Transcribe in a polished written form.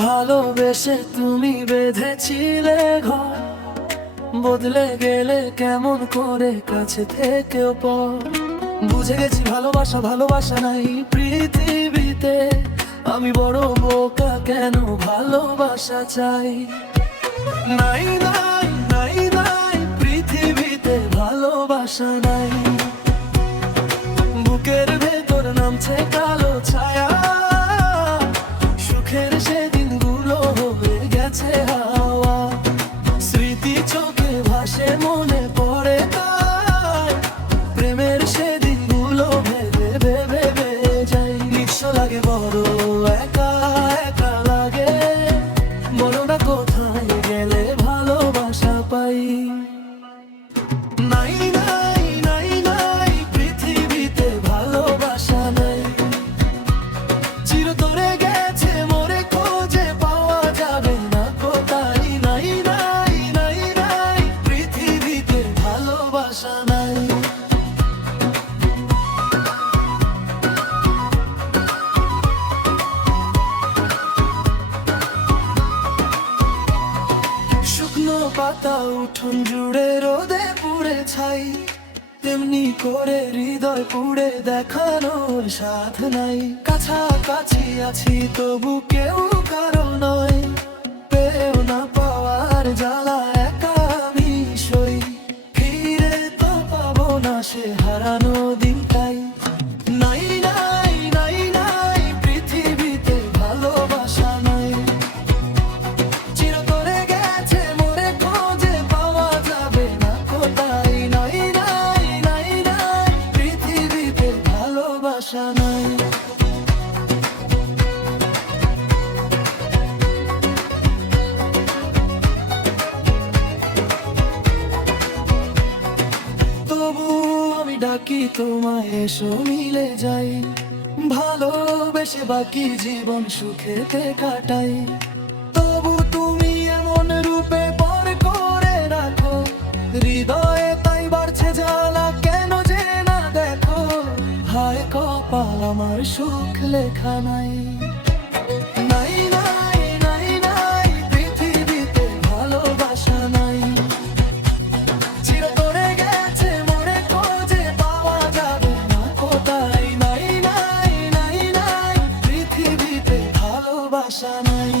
ভালোবেসে তুমি বেঁধেছিলে ঘর, বদলে গেলে কেমন করে কাছে থেকেও পর। বুঝে গেছি ভালোবাসা ভালোবাসা নাই পৃথিবীতে, আমি বড় বোকা কেন ভালোবাসা চাই। নাই নাই নাই নাই পৃথিবীতে ভালোবাসা নাই। বুকের ভেতর নামছে কালো ছায়া, সুখের সেদিনগুলো হয়ে গেছে হাওয়া। স্মৃতি চোখে ভাসে মনে পড়ে তাই, প্রেমের সেদিনগুলো ভেবে ভেবে ভেবে যাই। নিঃস্ব লাগে বড়, একা একা লাগে, বলো না কোথায় গেলে ভালোবাসা পাই। নাই নাই নাই নাই পৃথিবীতে ভালোবাসা নাই। চিরতরে গেছে মোরে খোঁজে পাওয়া যাবে না কোথায়। নাই নাই নাই নাই পৃথিবীতে ভালোবাসা নাই। শুকনো পাতা উঠোন জুড়ে রোদে পুড়ে ছাই, তেমনি করে হৃদয় পুড়ে দেখানোর সাথ নাই। কাছাকাছি আছি তবু কেউ কারো নয়, পেও না পাওয়ার জ্বালা একা আমি সই। ফিরে তো পাবো না সে হারানো দিনটাই। নাই নাই নাই নাই পৃথিবীতে ভালোবাসা নাই। চিরতরে গেছে মোরে খোঁজে পাওয়া যাবে না কোথায়। নাই নাই নাই নাই পৃথিবীতে ভালোবাসা নাই। তবু আমি ডাকি তোমায়, এসো মিলে যাই। ভালোবেসে বাকি জীবন সুখেতে কাটাই। তবু তুমি এমন রূপে পর করে রাখো, হৃদয়ে তাই বাড়ছে জ্বালা কেন যে না দেখো। হায় কপাল আমার সুখ লেখা নাই। নাই নাই নাই নাই পৃথিবীতে ভালোবাসা নাই। চিরতরে গেছে মোরে খোঁজে পাওয়া যাবে না কোথায়। নাই নাই নাই নাই পৃথিবীতে ভালোবাসা নাই।